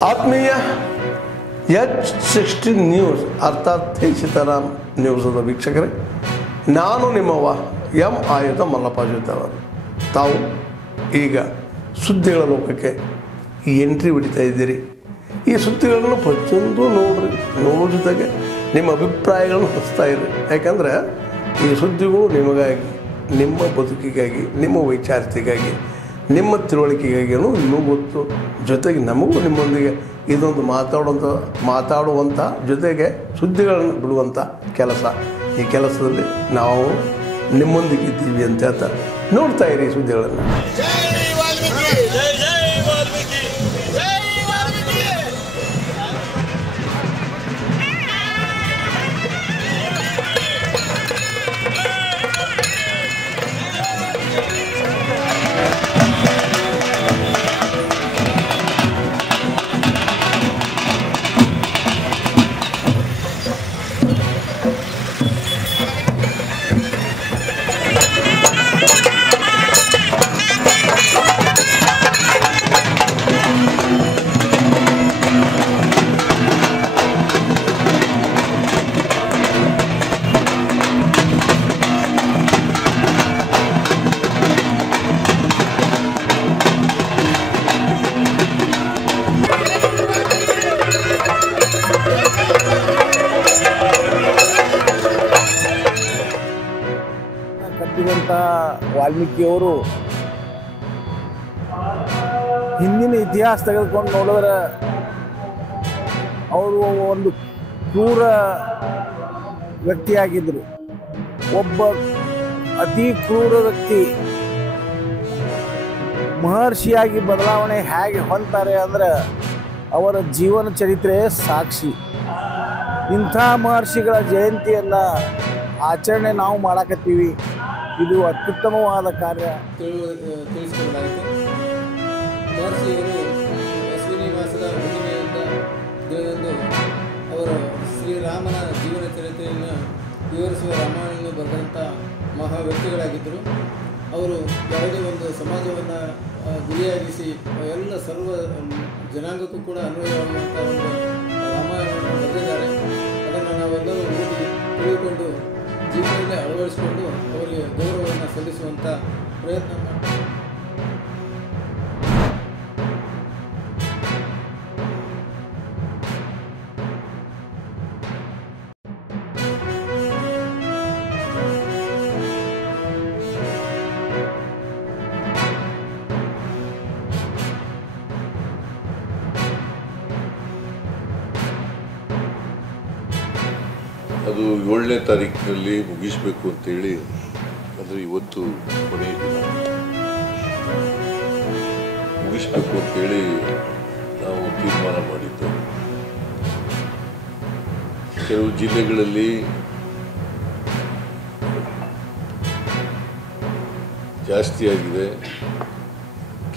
ಆತ್ಮೀಯ H16 news ಅರ್ಥಾತ್ ಸೀತಾರಾಮ್ ನ್ಯೂಸದ ವೀಕ್ಷಕರೇ, ನಾನು ನಿಮ್ಮವ ಎಂ ಆಯುಧ ಮಲ್ಲಪ್ಪ ಜೊತೆವರು. ತಾವು ಈಗ ಸುದ್ದಿಗಳ ಲೋಕಕ್ಕೆ ಎಂಟ್ರಿ ಹೊಡಿತಾ ಇದ್ದೀರಿ. ಈ ಸುದ್ದಿಗಳನ್ನು ಪ್ರತಿಯೊಂದು ನೋಡೋ ಜೊತೆಗೆ ನಿಮ್ಮ ಅಭಿಪ್ರಾಯಗಳನ್ನು ಹಚ್ತಾ ಇರಿ. ಯಾಕಂದರೆ ಈ ಸುದ್ದಿಗಳು ನಿಮಗಾಗಿ, ನಿಮ್ಮ ಬದುಕಿಗಾಗಿ, ನಿಮ್ಮ ವೈಚಾರಿಕೆಗಾಗಿ, ನಿಮ್ಮ ತಿಳುವಳಿಕೆಗಾಗಿಯೂ ಇನ್ನೂ ಗೊತ್ತು. ಜೊತೆಗೆ ನಮಗೂ ನಿಮ್ಮೊಂದಿಗೆ ಇದೊಂದು ಮಾತಾಡುವಂಥ ಜೊತೆಗೆ ಸುದ್ದಿಗಳನ್ನು ಬಿಡುವಂಥ ಕೆಲಸ. ಈ ಕೆಲಸದಲ್ಲಿ ನಾವು ನಿಮ್ಮೊಂದಿಗೆ ಇದ್ದೀವಿ ಅಂತ ಹೇಳ್ತಾ ನೋಡ್ತಾ ಇರಿ ಸುದ್ದಿಗಳನ್ನು. ಕಟ್ಟಿದಂಥ ವಾಲ್ಮೀಕಿಯವರು ಹಿಂದಿನ ಇತಿಹಾಸ ತೆಗೆದುಕೊಂಡು ನೋಡಿದ್ರೆ ಅವರು ಒಂದು ಕ್ರೂರ ವ್ಯಕ್ತಿಯಾಗಿದ್ದರು. ಒಬ್ಬ ಅತಿ ಕ್ರೂರ ವ್ಯಕ್ತಿ ಮಹರ್ಷಿಯಾಗಿ ಬದಲಾವಣೆ ಹೇಗೆ ಹೊಂದ್ತಾರೆ ಅಂದರೆ ಅವರ ಜೀವನ ಚರಿತ್ರೆ ಸಾಕ್ಷಿ. ಇಂಥ ಮಹರ್ಷಿಗಳ ಜಯಂತಿಯನ್ನು ಆಚರಣೆ ನಾವು ಮಾಡಕತ್ತೀವಿ. ಇದು ಅತ್ಯುತ್ತಮವಾದ ಕಾರ್ಯ. ತಿಳಿಸಿಕೊಡಲಾಯಿತು. ಮಹರ್ಷಿಯವರು ಅಶ್ವಿನಿ ಮಾಸದ ಹುಣ್ಣಿಮೆಯಿಂದ ದಿನದಂದು ಅವರು ಶ್ರೀರಾಮನ ಜೀವನ ಚರಿತ್ರೆಯನ್ನು ವಿವರಿಸುವ ರಾಮಾಯಣವನ್ನು ಬರೆದಂಥ ಮಹಾ ವ್ಯಕ್ತಿಗಳಾಗಿದ್ದರು. ಅವರು ಯಾವುದೇ ಒಂದು ಸಮಾಜವನ್ನು ಗುರಿಯಾಗಿಸಿ ಎಲ್ಲ ಸರ್ವ ಜನಾಂಗಕ್ಕೂ ಕೂಡ ಅನ್ವಯವಾಗುವಂಥ ಒಂದು ರಾಮಾಯಣವನ್ನು ಬರೆದಿದ್ದಾರೆ. ಅದನ್ನು ನಾವೆಲ್ಲರೂ ಓದಿ ತಿಳಿದುಕೊಂಡು ಜೀವನದಲ್ಲಿ ಅಳವಡಿಸಿಕೊಂಡು ಅವರಿಗೆ ಗೌರವವನ್ನು ಸಲ್ಲಿಸುವಂಥ ಪ್ರಯತ್ನ ಮಾಡ್ತಾರೆ. ಅದು 7ನೇ ತಾರೀಕಿನಲ್ಲಿ ಮುಗಿಸಬೇಕು ಅಂತೇಳಿ, ಅಂದರೆ ಇವತ್ತು ಕೊನೆಯ ದಿನ ಮುಗಿಸ್ಬೇಕು ಅಂತೇಳಿ ನಾವು ತೀರ್ಮಾನ ಮಾಡಿದ್ದು. ಕೆಲವು ಜಿಲ್ಲೆಗಳಲ್ಲಿ ಜಾಸ್ತಿ ಆಗಿದೆ,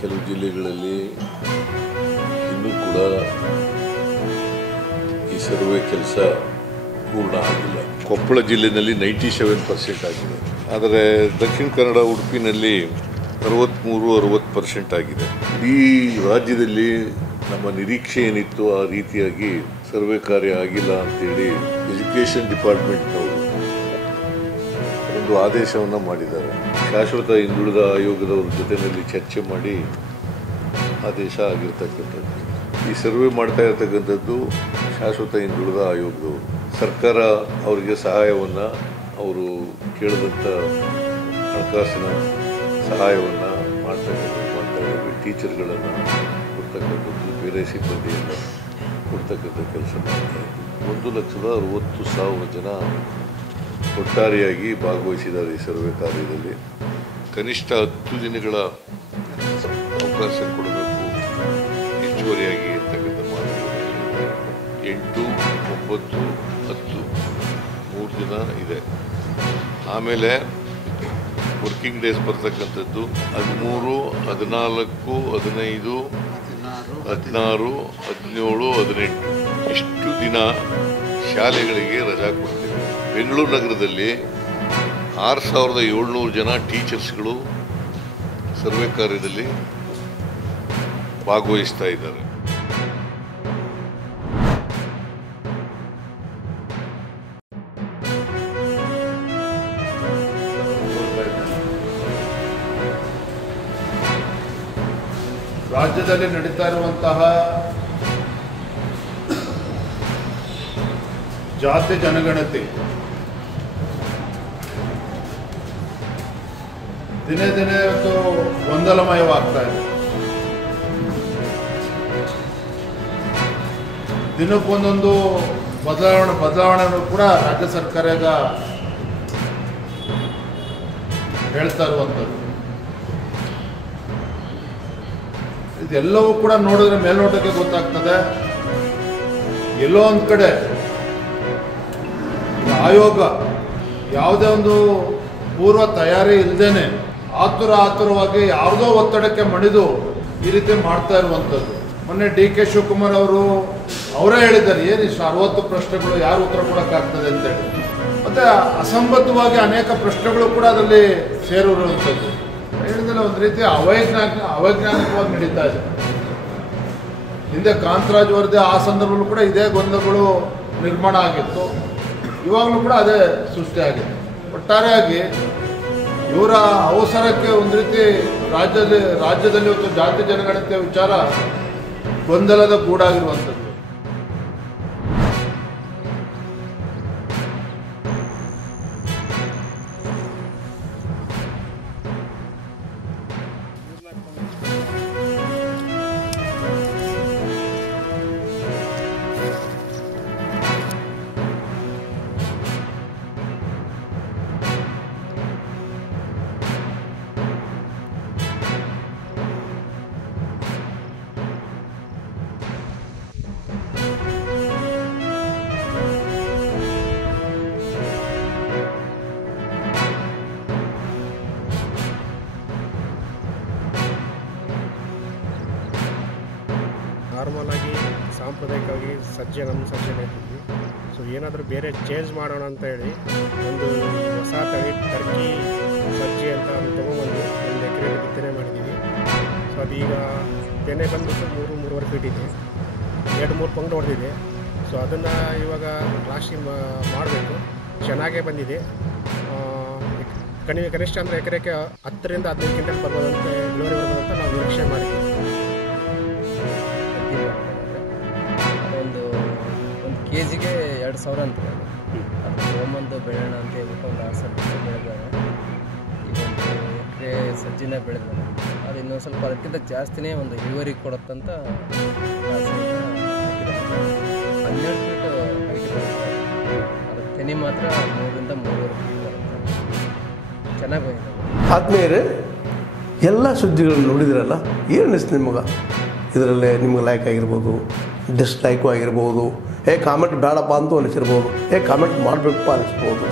ಕೆಲವು ಜಿಲ್ಲೆಗಳಲ್ಲಿ ಇನ್ನೂ ಕೂಡ ಈ ಸರ್ವೆ ಕೆಲಸ ಪೂರ್ಣ ಆಗಿಲ್ಲ. ಕೊಪ್ಪಳ ಜಿಲ್ಲೆಯಲ್ಲಿ 97% ಆಗಿದೆ. ಆದರೆ ದಕ್ಷಿಣ ಕನ್ನಡ, ಉಡುಪಿನಲ್ಲಿ 63-60% ಆಗಿದೆ. ಇಡೀ ರಾಜ್ಯದಲ್ಲಿ ನಮ್ಮ ನಿರೀಕ್ಷೆ ಏನಿತ್ತು ಆ ರೀತಿಯಾಗಿ ಸರ್ವೆ ಕಾರ್ಯ ಆಗಿಲ್ಲ ಅಂತೇಳಿ ಎಜುಕೇಷನ್ ಡಿಪಾರ್ಟ್ಮೆಂಟ್ನವರು ಒಂದು ಆದೇಶವನ್ನು ಮಾಡಿದ್ದಾರೆ. ಶಾಶ್ವತ ಹಿಂದುಳಿದ ಆಯೋಗದವ್ರ ಜೊತೆಯಲ್ಲಿ ಚರ್ಚೆ ಮಾಡಿ ಆದೇಶ ಆಗಿರ್ತಕ್ಕಂಥದ್ದು. ಈ ಸರ್ವೆ ಮಾಡ್ತಾ ಇರ್ತಕ್ಕಂಥದ್ದು ಶಾಶ್ವತ ಹಿಂದುಳಿದ ಆಯೋಗದವರು. ಸರ್ಕಾರ ಅವರಿಗೆ ಸಹಾಯವನ್ನು, ಅವರು ಕೇಳಿದಂಥ ಹಣಕಾಸಿನ ಸಹಾಯವನ್ನು ಮಾಡ್ತಾ ಇದ್ದೀವಿ. ಟೀಚರ್ಗಳನ್ನು ಕೊಡ್ತಕ್ಕಂಥದ್ದು, ಬೇರೆ ಸಿಬ್ಬಂದಿಯನ್ನು ಕೊಡ್ತಕ್ಕಂಥ ಕೆಲಸ ಮಾಡ್ತಾಯಿದ್ದೀವಿ. 1,60,000 ಜನ ಒಟ್ಟಾರೆಯಾಗಿ ಭಾಗವಹಿಸಿದ್ದಾರೆ ಈ ಸರ್ವೆ ಕಾರ್ಯದಲ್ಲಿ. ಕನಿಷ್ಠ 10 ದಿನಗಳ ಅವಕಾಶ ಕೊಡಬೇಕು ಹೆಚ್ಚುವರಿಯಾಗಿ ಇರ್ತಕ್ಕಂಥ ಮಾತುಗಳು. 8, 9, 10 3 ದಿನ ಇದೆ. ಆಮೇಲೆ ವರ್ಕಿಂಗ್ ಡೇಸ್ ಬರ್ತಕ್ಕಂಥದ್ದು 13, 14, 15, 16, 17, 18 ಇಷ್ಟು ದಿನ ಶಾಲೆಗಳಿಗೆ ರಜಾ ಕೊಡ್ತೀವಿ. ಬೆಂಗಳೂರು ನಗರದಲ್ಲಿ 6,700 ಜನ ಟೀಚರ್ಸ್ಗಳು ಸರ್ವೆ ಕಾರ್ಯದಲ್ಲಿ ಭಾಗವಹಿಸ್ತಾ ಇದ್ದಾರೆ. ರಾಜ್ಯದಲ್ಲಿ ನಡೀತಾ ಇರುವಂತಹ ಜಾತಿ ಜನಗಣತಿ ದಿನೇ ದಿನೇ ಇವತ್ತು ಗೊಂದಲಮಯವಾಗ್ತಾ ಇದೆ. ದಿನಕ್ಕೊಂದೊಂದು ಬದಲಾವಣೆ ಕೂಡ ರಾಜ್ಯ ಸರ್ಕಾರ ಈಗ ಹೇಳ್ತಾ ಇರುವಂಥದ್ದು. ಇದೆಲ್ಲವೂ ಕೂಡ ನೋಡಿದ್ರೆ ಮೇಲ್ನೋಟಕ್ಕೆ ಗೊತ್ತಾಗ್ತದೆ, ಎಲ್ಲೋ ಒಂದು ಕಡೆ ಆಯೋಗ ಯಾವುದೇ ಒಂದು ಪೂರ್ವ ತಯಾರಿ ಇಲ್ಲದೇನೆ ಆತುರವಾಗಿ ಯಾವುದೋ ಒತ್ತಡಕ್ಕೆ ಮಣಿದು ಈ ರೀತಿ ಮಾಡ್ತಾ ಇರುವಂಥದ್ದು. ಮೊನ್ನೆ DK ಶಿವಕುಮಾರ್ ಅವರೇ ಹೇಳಿದ್ದಾರೆ, ಏನಿಷ್ಟು 60 ಪ್ರಶ್ನೆಗಳು ಯಾರು ಉತ್ತರ ಕೊಡೋಕ್ಕಾಗ್ತದೆ ಅಂತೇಳಿ. ಮತ್ತು ಅಸಂಬದ್ಧವಾಗಿ ಅನೇಕ ಪ್ರಶ್ನೆಗಳು ಕೂಡ ಅದರಲ್ಲಿ ಸೇರಿರುವಂಥದ್ದು. ಹೇಳಿದ್ರೆ ಒಂದು ರೀತಿ ಅವೈಜ್ಞಾನಿಕವಾಗಿ ನಡೀತಾ ಇದೆ. ಹಿಂದೆ ಕಾಂತರಾಜ್ ವರದಿ ಆ ಸಂದರ್ಭದಲ್ಲೂ ಕೂಡ ಇದೇ ಗೊಂದಲಗಳು ನಿರ್ಮಾಣ ಆಗಿತ್ತು, ಇವಾಗಲೂ ಕೂಡ ಅದೇ ಸೃಷ್ಟಿಯಾಗಿದೆ. ಒಟ್ಟಾರೆಯಾಗಿ ಇವರ ಅವಸರಕ್ಕೆ ಒಂದು ರೀತಿ ರಾಜ್ಯದಲ್ಲಿ ಇವತ್ತು ಜಾತಿ ಜನಗಣತಿಯ ವಿಚಾರ ಗೊಂದಲದ ಗೂಡಾಗಿರುವಂಥದ್ದು. ನಾರ್ಮಲ್ ಆಗಿ ಸಾಂಪ್ರದಾಯಿಕವಾಗಿ ನಮ್ಮ ಸಜ್ಜೆ ಬೆಳಿತಿದ್ವಿ. ಸೊ ಏನಾದರೂ ಬೇರೆ ಚೇಂಜ್ ಮಾಡೋಣ ಅಂತ ಹೇಳಿ ಒಂದು ಹೊಸ ಟರ್ಕಿ ಸಜ್ಜೆ ಅಂತ ತೊಗೊಂಬಂದು 1 ಎಕರೆ ಬಿತ್ತನೆ ಮಾಡಿದ್ದೀವಿ. ಸೊ ಅದೀಗ ತೆನೆ ಬಂದುಬಿಟ್ಟು 3-3.5 ಫೀಟ್ ಇದೆ, 2-3 ಪಂಗಡ ಹೊಡೆದಿದೆ. ಸೊ ಅದನ್ನು ಇವಾಗ ರಾಶಿ ಮಾಡಬೇಕು. ಚೆನ್ನಾಗೇ ಬಂದಿದೆ. ಕನಿಷ್ಠ ಅಂದರೆ ಎಕರೆಗೆ 10ರಿಂದ 15 ಕ್ವಿಂಟಲ್ ಬರ್ಬೋದಂತ ಇಳುವರಿ ಬರ್ಬೋದಂತ ನಾವು ನಿರೀಕ್ಷೆ ಮಾಡಿದ್ದೀವಿ. ಒಂದು ಕೆಜಿಗೆ 2,000 ಅಂತಾರೆ. ಅದು ತೊಗೊಂಬಂದು ಬೆಳೆಯೋಣ ಅಂತ ಹೇಳ್ಬಿಟ್ಟು ಒಂದು 6 ವರ್ಷ ಬೆಳೆದಾರೆ. ಈಗ ಒಂದು ಎಕರೆ ಸಜ್ಜಿನ ಬೆಳೆದಾರೆ. ಅದು ಇನ್ನೊಂದು ಸ್ವಲ್ಪ ಅದಕ್ಕಿಂತ ಜಾಸ್ತಿನೇ ಒಂದು ಇಳುವರಿ ಕೊಡುತ್ತಂತ ಹಾಕಿದ್ದಾರೆ. 12 ಫೀಟ್ ಹೈಟ್ ಬರುತ್ತೆ. ಅದು ತೆನೆ ಮಾತ್ರ 3ರಿಂದ 3.5 ಫೀಟ್ ಬರುತ್ತೆ. ಚೆನ್ನಾಗಿ ಬಂದಿದೆ. ಆದ್ಮೇಲೆ ಎಲ್ಲ ಸುದ್ದಿಗಳನ್ನು ನೋಡಿದ್ರಲ್ಲ, ಏನು ಅನಿಸ್ತು ನಿಮಗೆ? ಇದರಲ್ಲೇ ನಿಮ್ಗೆ ಲೈಕ್ ಆಗಿರ್ಬೋದು, ಡಿಸ್ಲೈಕು ಆಗಿರ್ಬೋದು, ಕಾಮೆಂಟ್ ಬೇಡಪ್ಪ ಅಂತೂ ಅನಿಸಿರ್ಬೋದು, ಕಾಮೆಂಟ್ ಮಾಡಬೇಕಪ್ಪ ಅನಿಸ್ಬೋದು,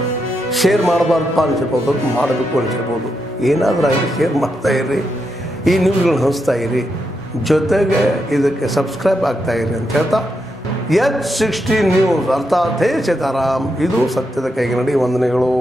ಶೇರ್ ಮಾಡಬಾರ್ದಪ್ಪ ಅನಿಸಿರ್ಬೋದು, ಮಾಡಬೇಕು ಅನಿಸಿರ್ಬೋದು. ಏನಾದರೂ ಆಗಲಿ ಶೇರ್ ಮಾಡ್ತಾಯಿರಿ, ಈ ನ್ಯೂಸ್ಗಳನ್ನ ಹಂಚ್ತಾ ಇರಿ, ಜೊತೆಗೆ ಇದಕ್ಕೆ ಸಬ್ಸ್ಕ್ರೈಬ್ ಆಗ್ತಾಯಿರಿ ಅಂತ ಹೇಳ್ತಾ H16 ನ್ಯೂಸ್ ಅರ್ಥಾತ್ ಹೇ ಸೀತಾರಾಮ್, ಇದು ಸತ್ಯದ ಕೈಗೆ ನಡಿ. ವಂದನೆಗಳು.